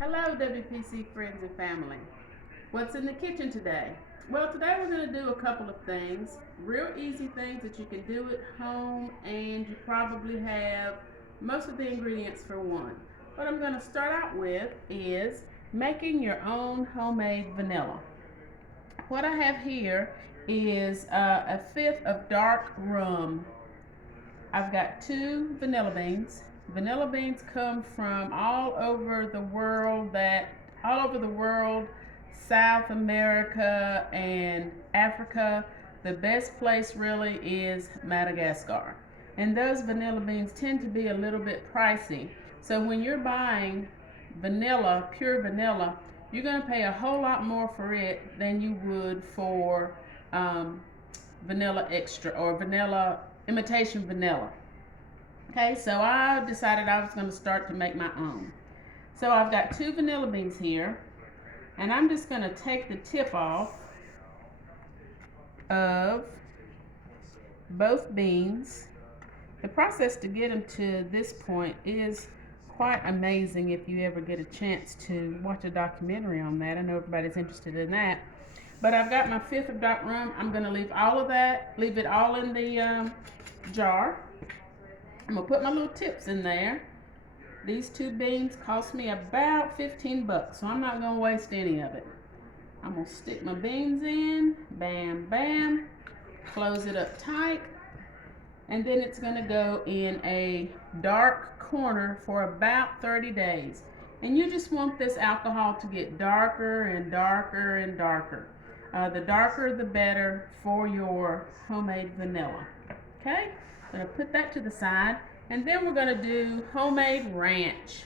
Hello, WPC friends and family. What's in the kitchen today? Well, today we're going to do a couple of things, real easy things that you can do at home, and you probably have most of the ingredients for one. What I'm going to start out with is making your own homemade vanilla. What I have here is a fifth of dark rum. I've got 2 vanilla beans. Vanilla beans come from all over the world, South America and Africa. The best place really is Madagascar. And those vanilla beans tend to be a little bit pricey. So when you're buying vanilla, pure vanilla, you're going to pay a whole lot more for it than you would for vanilla extra or vanilla imitation vanilla. Okay, so I decided I was going to start to make my own. So I've got 2 vanilla beans here, and I'm just going to take the tip off of both beans. The process to get them to this point is quite amazing if you ever get a chance to watch a documentary on that. I know everybody's interested in that. But I've got my fifth of dark rum. I'm going to leave all of that, leave it all in the jar. I'm going to put my little tips in there. These 2 beans cost me about 15 bucks, so I'm not going to waste any of it. I'm going to stick my beans in, bam, bam, close it up tight, and then it's going to go in a dark corner for about 30 days. And you just want this alcohol to get darker and darker and darker. The darker the better for your homemade vanilla. Okay, I'm going to put that to the side, and then we're going to do homemade ranch.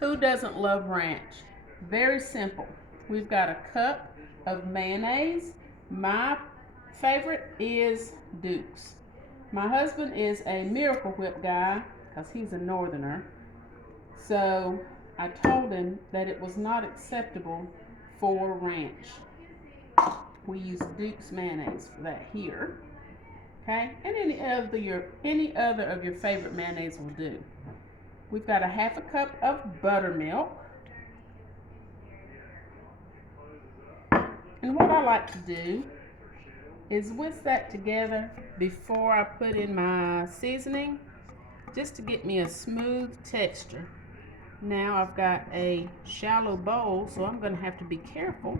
Who doesn't love ranch? Very simple. We've got a cup of mayonnaise. My favorite is Duke's. My husband is a Miracle Whip guy because he's a northerner. So I told him that it was not acceptable for ranch. We use Duke's mayonnaise for that here. Okay, and any other of your favorite mayonnaise will do. We've got a half a cup of buttermilk. And what I like to do is whisk that together before I put in my seasoning, just to get me a smooth texture. Now I've got a shallow bowl, so I'm going to have to be careful.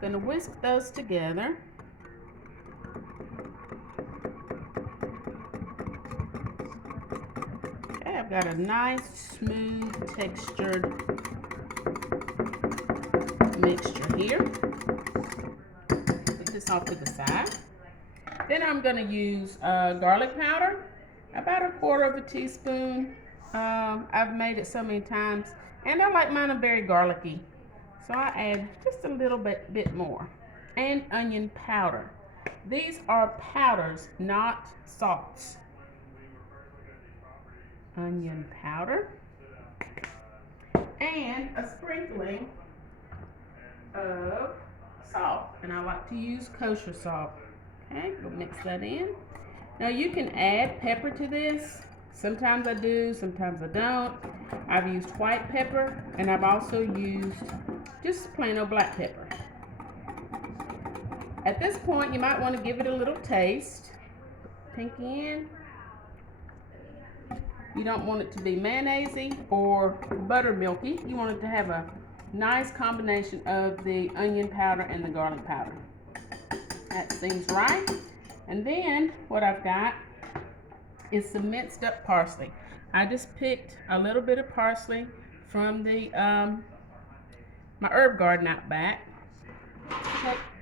Going to whisk those together. Okay, I've got a nice, smooth, textured mixture here. Put this off to the side. Then I'm going to use garlic powder, about 1/4 teaspoon. I've made it so many times, and I like mine very garlicky, so I add just a little bit more. And onion powder. These are powders, not salts. Onion powder. And a sprinkling of salt. And I like to use kosher salt. Okay, we'll mix that in. Now you can add pepper to this. Sometimes I do, sometimes I don't. I've used white pepper, and I've also used just plain old black pepper. At this point, you might want to give it a little taste. Pinky in. You don't want it to be mayonnaisey or buttermilky. You want it to have a nice combination of the onion powder and the garlic powder. That seems right. And then what I've got is some minced up parsley. I just picked a little bit of parsley from the my herb garden out back.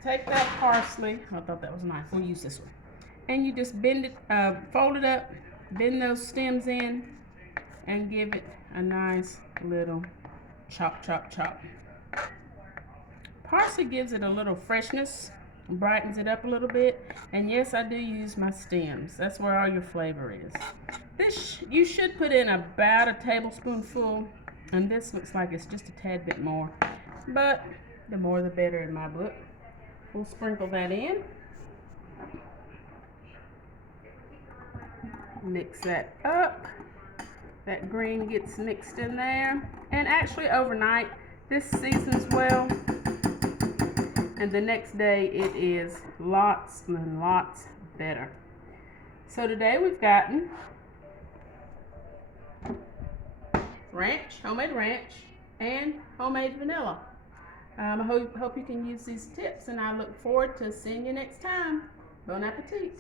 Take that parsley. I thought that was nice. We'll use this one. And you just bend it, fold it up, bend those stems in, and give it a nice little chop, chop, chop. Parsley gives it a little freshness, brightens it up a little bit. And yes, I do use my stems. That's where all your flavor is. This you should put in about a tablespoonful, and this looks like it's just a tad bit more, but the more the better in my book. We'll sprinkle that in. Mix that up. That green gets mixed in there. And actually overnight, this seasons well. And the next day it is lots and lots better. So today we've gotten homemade ranch, and homemade vanilla. I hope you can use these tips, and I look forward to seeing you next time. Bon appetit.